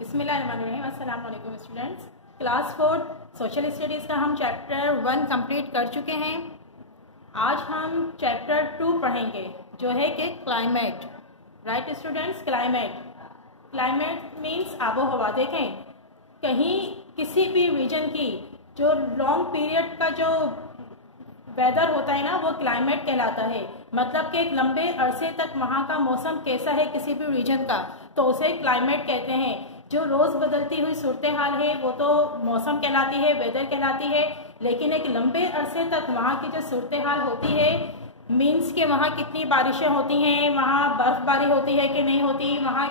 बिस्मिल्लाहिर्रहमानिर्रहीम। अस्सलाम वालेकुम स्टूडेंट्स। क्लास 4 सोशल स्टडीज़ का हम चैप्टर 1 कंप्लीट कर चुके हैं। आज हम चैप्टर 2 पढ़ेंगे जो है कि climate. Right students, climate means आबो हवा। देखें, कहीं किसी भी रीजन की जो लॉन्ग पीरियड का जो वेदर होता है ना, वो क्लाइमेट कहलाता है। मतलब कि एक लंबे अरसे तक वहाँ का मौसम कैसा है किसी भी रीजन का, तो उसे क्लाइमेट कहते हैं। जो रोज़ बदलती हुई सूरत हाल है वो तो मौसम कहलाती है, वेदर कहलाती है। लेकिन एक लंबे अरसे तक वहाँ की जो सूरत हाल होती है, मीन्स के वहाँ कितनी बारिशें होती हैं, वहाँ बर्फबारी होती है कि नहीं होती, वहाँ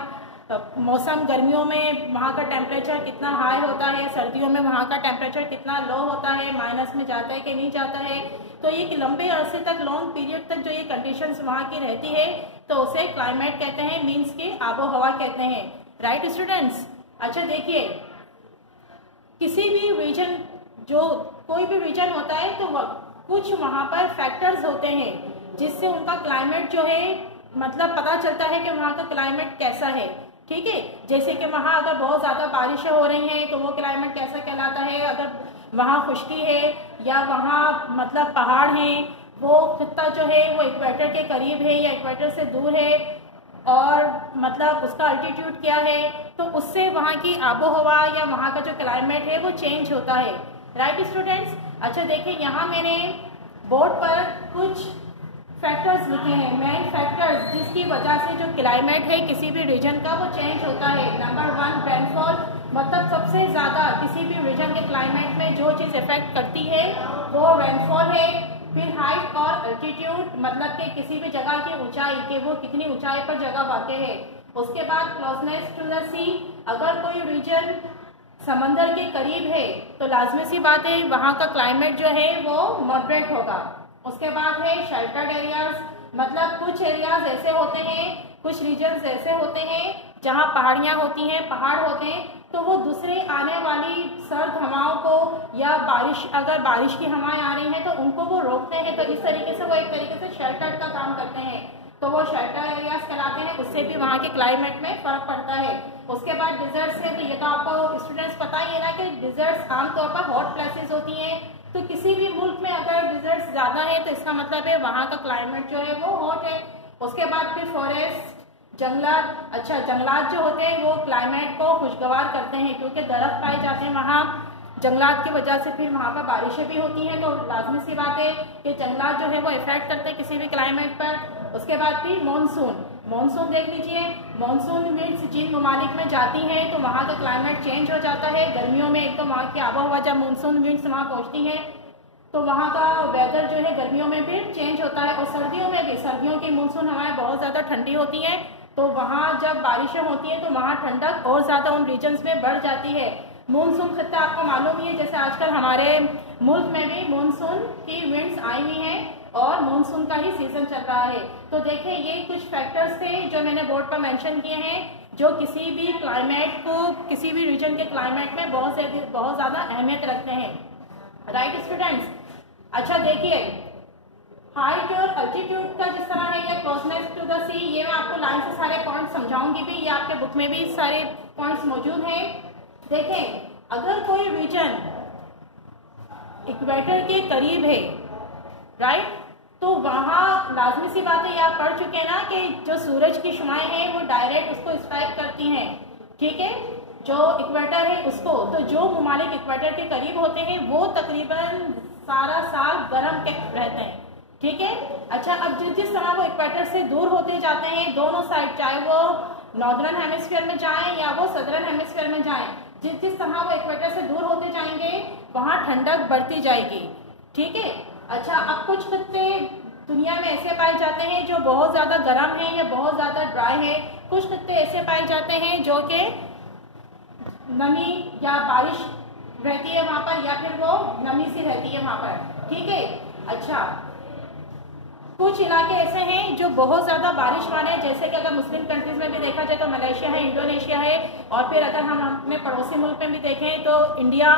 मौसम गर्मियों में वहाँ का टेम्परेचर कितना हाई होता है, सर्दियों में वहाँ का टेम्परेचर कितना लो होता है, माइनस में जाता है कि नहीं जाता है। तो ये लंबे अरसे तक, लॉन्ग पीरियड तक जो ये कंडीशंस वहाँ की रहती है, तो उसे क्लाइमेट कहते हैं, मीन्स के आबो हवा कहते हैं। Right students. अच्छा देखिए, किसी भी रीजन, जो कोई भी रीजन होता है तो कुछ वहाँ पर फैक्टर्स होते हैं जिससे उनका क्लाइमेट जो है, मतलब पता चलता है कि वहाँ का क्लाइमेट कैसा है। ठीक है, जैसे कि वहाँ अगर बहुत ज़्यादा बारिशें हो रही हैं तो वो क्लाइमेट कैसा कहलाता है। अगर वहाँ खुश्की है या वहाँ मतलब पहाड़ हैं, वो खित्ता जो है वो इक्वेटर के करीब है या इक्वेटर से दूर है, और मतलब उसका अल्टीट्यूड क्या है, तो उससे वहाँ की आबो हवा या वहाँ का जो क्लाइमेट है वो चेंज होता है। Right students. अच्छा देखिए, यहाँ मैंने बोर्ड पर कुछ फैक्टर्स लिखे हैं, मेन फैक्टर्स जिसकी वजह से जो क्लाइमेट है किसी भी रीजन का वो चेंज होता है। नंबर 1 रेनफॉल, मतलब सबसे ज़्यादा किसी भी रीजन के क्लाइमेट में जो चीज़ इफेक्ट करती है वो रेनफॉल है। फिर हाइट और अल्टीट्यूड, मतलब कि किसी भी जगह की ऊंचाई, कि वो कितनी ऊंचाई पर जगह वाक़ है। उसके बाद क्लोजनेस टू द सी, अगर कोई रीजन समंदर के करीब है तो लाजमी सी बात है वहाँ का क्लाइमेट जो है वो मॉडरेट होगा। उसके बाद है शेल्टर्ड एरियाज, मतलब कुछ एरियाज ऐसे होते हैं, कुछ रीजन्स ऐसे होते हैं जहाँ पहाड़ियाँ होती हैं, पहाड़ होते हैं, तो वो दूसरे आने वाली सर्द हवाओं को या अगर बारिश की हवाएं आ रही हैं तो उनको वो रोकते हैं। तो इस तरीके से वो एक तरीके से शेल्टर्ड का काम करते हैं, तो वो शेल्टर एरियाज कहलाते हैं। उससे भी वहाँ के क्लाइमेट में फर्क पड़ता है। उसके बाद डिजर्ट्स है, तो ये तो आपको स्टूडेंट्स पता ही है ना कि डिजर्ट्स आमतौर पर हॉट प्लेसेस होती हैं। तो किसी भी मुल्क में अगर डिजर्ट्स ज़्यादा है तो इसका मतलब है वहाँ का क्लाइमेट जो है वो हॉट है। उसके बाद फिर फॉरेस्ट, जंगलात। अच्छा, जंगलात जो होते हैं वो क्लाइमेट को खुशगवार करते हैं, क्योंकि दरख्त पाए जाते हैं वहाँ, जंगलात की वजह से फिर वहाँ पर बारिशें भी होती हैं। तो लाजमी सी बात है कि जंगलात जो है वो इफेक्ट करते हैं किसी भी क्लाइमेट पर। उसके बाद फिर मानसून देख लीजिए, मानसून विंड्स जिन ममालिक में जाती हैं तो वहाँ का क्लाइमेट चेंज हो जाता है। गर्मियों में एक तो वहाँ की आबो हवा, जब मानसून विंड्स वहाँ पहुँचती हैं तो वहाँ का वेदर जो है गर्मियों में भी चेंज होता है। और सर्दियों में भी, सर्दियों की मानसून हवाएं बहुत ज़्यादा ठंडी होती हैं, तो वहाँ जब बारिशें होती हैं तो वहाँ ठंडक और ज़्यादा उन रीजन्स में बढ़ जाती है। मानसून खत्ता आपको मालूम ही है, जैसे आजकल हमारे मुल्क में भी मानसून की विंड्स आई हुई हैं और मानसून का ही सीजन चल रहा है। तो देखिए, ये कुछ फैक्टर्स थे जो मैंने बोर्ड पर मेंशन किए हैं, जो किसी भी क्लाइमेट को, किसी भी रीजन के क्लाइमेट में बहुत ज़्यादा अहमियत रखते हैं। Right students. अच्छा देखिए, हाइट और अल्टीट्यूड का जिस तरह है, या क्लोजनेस टू द सी, ये मैं आपको लाइन से सारे पॉइंट समझाऊंगी भी, ये आपके बुक में भी सारे पॉइंट्स मौजूद हैं। देखें, अगर कोई रीजन इक्वेटर के करीब है, राइट, तो वहाँ लाजमी सी बात है, ये आप पढ़ चुके हैं ना कि जो सूरज की शुआएं हैं वो डायरेक्ट उसको स्ट्राइक करती हैं। ठीक है, जो इक्वेटर है उसको, तो जो ममालिक इक्वेटर के करीब होते हैं वो तकरीबन सारा साल गर्म रहते हैं। ठीक है। अच्छा, अब जिस समय वो इक्वेटर से दूर होते जाते हैं, दोनों साइड, चाहे वो नॉर्दर्न हेमिस्फीयर में जाएं या वो सदर्न हेमिस्फीयर में जाएं, जिस तरह वो इक्वेटर से दूर होते जाएंगे वहाँ ठंडक बढ़ती जाएगी। ठीक है। अच्छा, अब कुछ खित्ते दुनिया में ऐसे पाए जाते हैं जो बहुत ज़्यादा गर्म हैं या बहुत ज़्यादा ड्राई है। कुछ खित्ते ऐसे पाए जाते हैं जो कि नमी या बारिश रहती है वहाँ पर, या फिर वो नमी सी रहती है वहाँ पर। ठीक है। अच्छा, कुछ इलाके ऐसे हैं जो बहुत ज़्यादा बारिश वाले हैं, जैसे कि अगर मुस्लिम कंट्रीज में भी देखा जाए तो मलेशिया है, इंडोनेशिया है, और फिर अगर हम अपने पड़ोसी मुल्क में भी देखें तो इंडिया,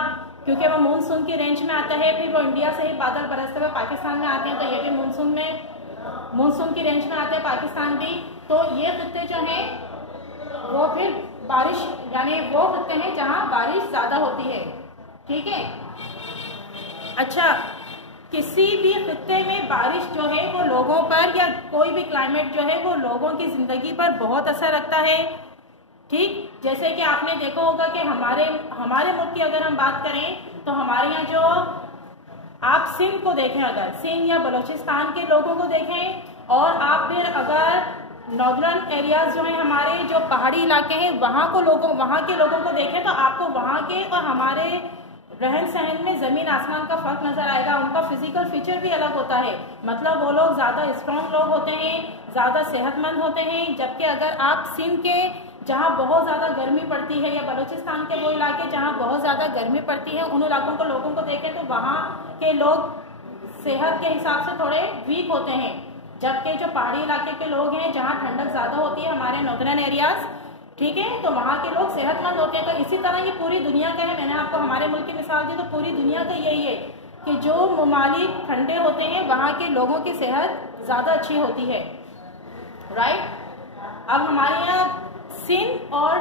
क्योंकि वो मानसून की रेंज में आता है, फिर वो इंडिया से ही बादल बरसते हुए पाकिस्तान में आते हैं, तो ये भी मानसून की रेंज में आते हैं पाकिस्तान भी। तो ये खित्ते जो हैं वो फिर बारिश यानी वो खत्ते हैं जहाँ बारिश ज़्यादा होती है, ठीक है। अच्छा, किसी भी खत्ते में बारिश जो है वो लोगों पर, या कोई भी क्लाइमेट जो है वो लोगों की ज़िंदगी पर बहुत असर रखता है, ठीक। जैसे कि आपने देखा होगा कि हमारे मुल्क की अगर हम बात करें तो हमारे यहाँ जो आप सिंध को देखें, अगर सिंध या बलूचिस्तान के लोगों को देखें, और आप फिर अगर नॉर्दर्न एरियाज जो हैं हमारे जो पहाड़ी इलाके हैं वहाँ के लोगों को देखें तो आपको वहाँ के और हमारे रहन सहन में ज़मीन आसमान का फ़र्क नज़र आएगा। उनका फिजिकल फीचर भी अलग होता है, मतलब वो लोग ज़्यादा स्ट्रॉन्ग लोग होते हैं, ज़्यादा सेहतमंद होते हैं। जबकि अगर आप सिंध के जहाँ बहुत ज़्यादा गर्मी पड़ती है, या बलूचिस्तान के वो इलाके जहाँ बहुत ज़्यादा गर्मी पड़ती है, उन इलाकों को लोगों को देखें तो वहाँ के लोग सेहत के हिसाब से थोड़े वीक होते हैं। जबकि जो पहाड़ी इलाके के लोग हैं जहाँ ठंडक ज़्यादा होती है, हमारे नॉर्दर्न एरियाज़, ठीक है, तो वहाँ के लोग सेहतमंद होते हैं। तो इसी तरह ये पूरी दुनिया का है, मैंने आपको हमारे मुल्क की मिसाल दी, तो पूरी दुनिया का यही है कि जो ममालिक ठंडे होते हैं वहाँ के लोगों की सेहत ज़्यादा अच्छी होती है, राइट। अब हमारे यहाँ सिंध और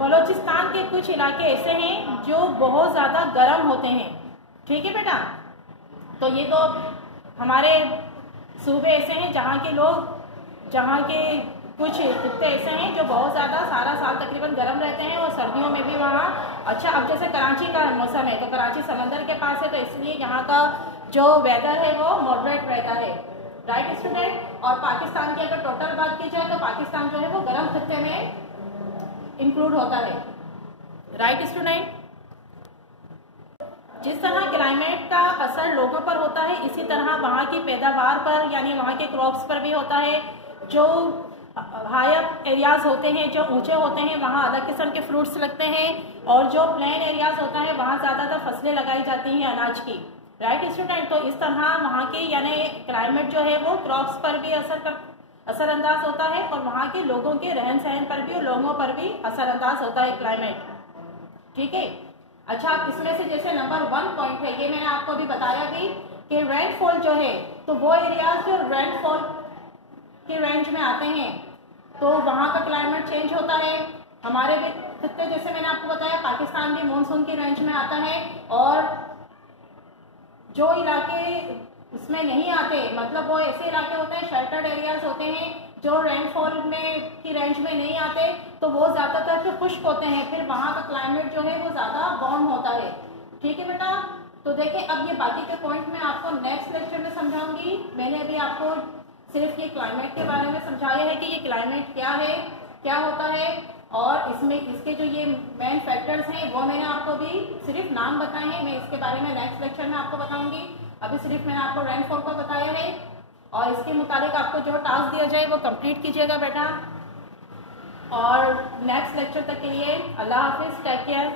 बलूचिस्तान के कुछ इलाके ऐसे हैं जो बहुत ज़्यादा गर्म होते हैं, ठीक है बेटा। तो ये तो हमारे सूबे ऐसे हैं जहाँ के कुछ खित्ते ऐसे हैं जो बहुत ज़्यादा सारा साल तकरीबन गर्म रहते हैं, और सर्दियों में भी वहाँ अच्छा। अब जैसे कराची का मौसम है तो कराची समंदर के पास है, तो इसलिए यहाँ का जो वेदर है वो मॉडरेट रहता है, राइट स्टूडेंट। और पाकिस्तान की अगर टोटल बात की जाए तो पाकिस्तान जो है वो गर्म खित्ते में इंक्लूड होता है, राइट स्टूडेंट। जिस तरह क्लाइमेट का असर लोगों पर होता है, इसी तरह वहाँ की पैदावार पर यानी वहाँ के क्रॉप्स पर भी होता है। जो हायर एरियाज होते हैं, जो ऊंचे होते हैं, वहाँ अलग किस्म के फ्रूट्स लगते हैं, और जो प्लेन एरियाज होता है वहाँ ज़्यादातर फसलें लगाई जाती हैं अनाज की, राइट स्टूडेंट। तो इस तरह वहाँ के यानी क्लाइमेट जो है वो क्रॉप्स पर भी असरअंदाज होता है, और वहाँ के लोगों के रहन सहन पर भी और लोगों पर भी असरअंदाज होता है क्लाइमेट, ठीक है। अच्छा, इसमें से जैसे नंबर 1 पॉइंट है, ये मैंने आपको अभी बताया भी कि रेनफॉल जो है, तो वो एरियाज जो रेनफॉल के रेंज में आते हैं तो वहाँ का क्लाइमेट चेंज होता है। हमारे खित्ते जैसे मैंने आपको बताया पाकिस्तान भी मानसून की रेंज में आता है, और जो इलाके उसमें नहीं आते, मतलब वो ऐसे इलाके होते हैं, शेल्टर्ड एरियाज होते हैं जो रेनफॉल में की रेंज में नहीं आते, तो वो ज़्यादातर फिर खुश्क होते हैं, फिर वहाँ का क्लाइमेट जो है वो ज़्यादा वार्म होता है, ठीक है बेटा। तो देखिए, अब ये बाकी के पॉइंट मैं आपको नेक्स्ट लेक्चर में समझाऊंगी। मैंने अभी आपको सिर्फ ये क्लाइमेट के बारे में समझाया है कि ये क्लाइमेट क्या है, क्या होता है, और इसमें इसके जो ये मेन फैक्टर्स हैं वो मैंने आपको भी सिर्फ नाम बताए हैं। मैं इसके बारे में नेक्स्ट लेक्चर में आपको बताऊंगी। अभी सिर्फ मैंने आपको रेनफॉल का बताया है, और इसके मुताबिक आपको जो टास्क दिया जाए वो कंप्लीट कीजिएगा बेटा। और नेक्स्ट लेक्चर तक के लिए अल्लाह हाफिज़, टेक केयर।